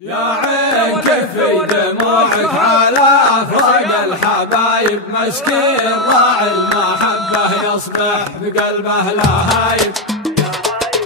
يا عين كفي دموعك على أفراق الحبايب، مسكين راعي المحبة يصبح بقلبه لهايب.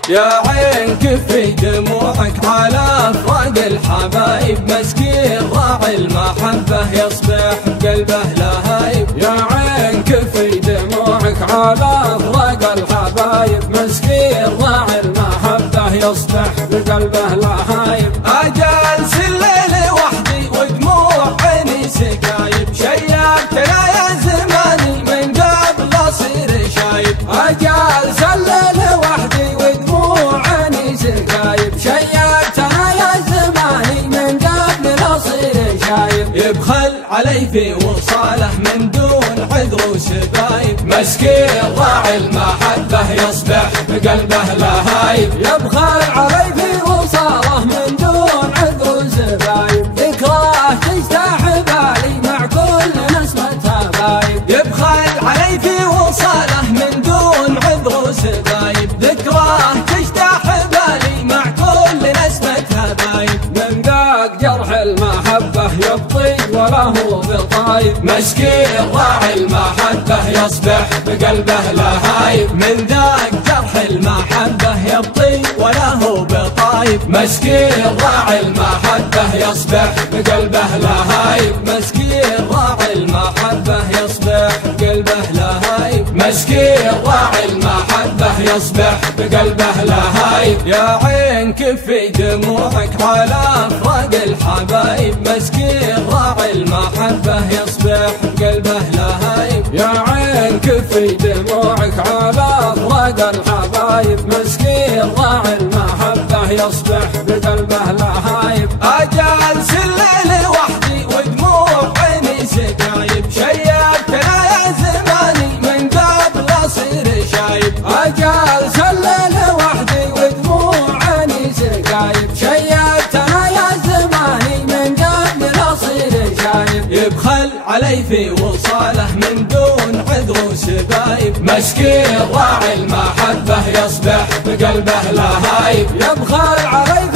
يا عين كفي دموعك على أفراق الحبايب، مسكين راعي المحبة يصبح بقلبه لهايب. يا عين كفي دموعك على أفراق الحبايب، مسكين راعي المحبة يصبح بقلبه لهايب. أجلس الليل وحدي ودموع عيني سكايب، شيبتنا يا زماني من قبل أصير شايب. أجلس الليل وحدي ودموع عيني سكايب، شيبتنا يا زماني من قبل أصير شايب. يبخل علي في وصاله من دون عذر وسبايب، مسكين راعي المحبة يصبح بقلبه لهايب. يبخل علي في وصاله من دون عذر وسبايب، ذكراه تجتاح بالي مع كل نسمة هبايب. يبخل علي في وصاله من دون عذر وسبايب، ذكراه تجتاح بالي مع كل نسمة هبايب. من ذاك جرح المحبة يبطي ولا هو بطايب، مسكين راعي المحبة يصبح بقلبه لهايب. من ذاك جرح المحبة يبطي ولا هو بطايب، مسكين راعي المحبة يصبح بقلبه لهايب. مسكين راعي المحبة يصبح بقلبه لهايب، مسكين راعي المحبة يصبح بقلبه لهايب. يا عين كفي دموعك على أفراق الحبايب، مسكين راعي المحبة يصبح بقلبه لهايب. يا عين كفي دموعك على أفراق الحبايب، مسكين راعي المحبة يصبح بقلبه لهايب. أجلس الليل وحدي ودموع عيني سكايب، شيبتنا يا زماني من قبل أصير شايب. أجلس الليل وحدي ودموع عيني سكايب، شيبتنا يا زماني من قبل أصير شايب. يبخل علي في وصاله من دون عذر وسبايب، مسكين راعي المحبة يصبح بقلبه لهايب. يبخل علي